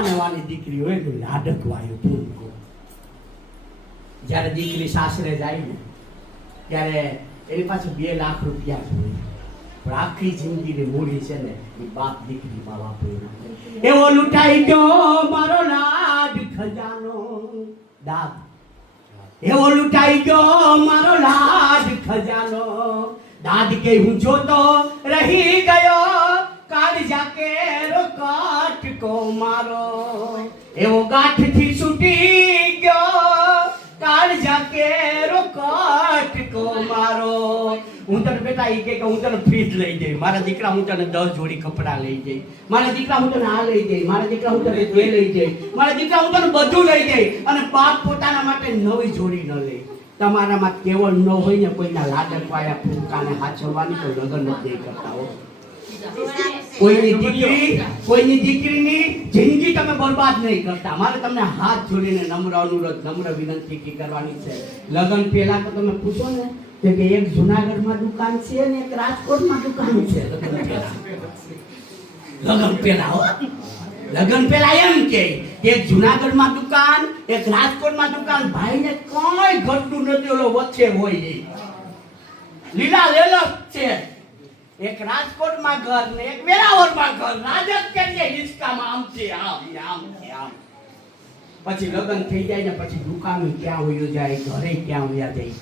નાની દીકરી હોય તો લાડક વાયુ દીકરી સાસરે જાય ને, ત્યારે એની પાસે બે લાખ રૂપિયા જોઈએ આખી જિંદગીની મૂડી છે ને, એ બાપ દીકરીમાં વાપરી એવો લૂંટાઈ ગયો મારો લાડ ખજાનો દાદ એવો લૂંટાઈ ગયો મારો લાડ ખજાનો દાદ કે હું જોતો રહી ગયો. કાળ જાકે કાટકો મારો. એવો ગાંઠથી છૂટી ગયો. કાઢ જાકે કાટકો મારો. હું તને બેટા એ કે હું તને ફ્રીજ લઈ જઈ. મારા દીકરા હું તને દસ જોડી કપડાં લઈ જઈ. મારા દીકરા હું તને આ લઈ જઈ. મારા દીકરા હું તને એ લઈ જઈ. મારા દીકરા હું તને બધું લઈ જઈ. અને બાપ પોતાના માટે નવી જોડી ન લે. તમારામાં કેવળ ન હોય ને કોઈના લાડક પાયા ફૂંકાને હાચવવાની તો લગ્ન નહીં કરતા હો. કોઈની દીકરી કોઈની દીકરીની જિંદગી તમે બરબાદ નહીં કરતા. મારે તમને હાથ જોડીને નમ્ર અનુરોધ નમ્ર વિનંતી કરવાની છે. લગ્ન પહેલા તો તમે પૂછો ને તો કે એક જુનાગઢમાં દુકાન છે ને એક રાજકોટમાં દુકાન છે? લગ્ન પહેલા. હો. લગ્ન પહેલા એમ કે એક જુનાગઢમાં દુકાન એક રાજકોટમાં દુકાન. ભાઈને કોઈ ઘટતું નથી ઓલો વચ્ચે હોય લીલા લેલક છે. એક રાજકોટમાં ઘર ને એક વેરાવળમાં ઘર. રાજત કરીએ હિંચકામાં આમ છે, આમ આમ છે આમ. પછી લગ્ન થઈ જાય ને પછી દુકાન ક્યાં હોય જાય ઘરે ક્યાં હોય જાય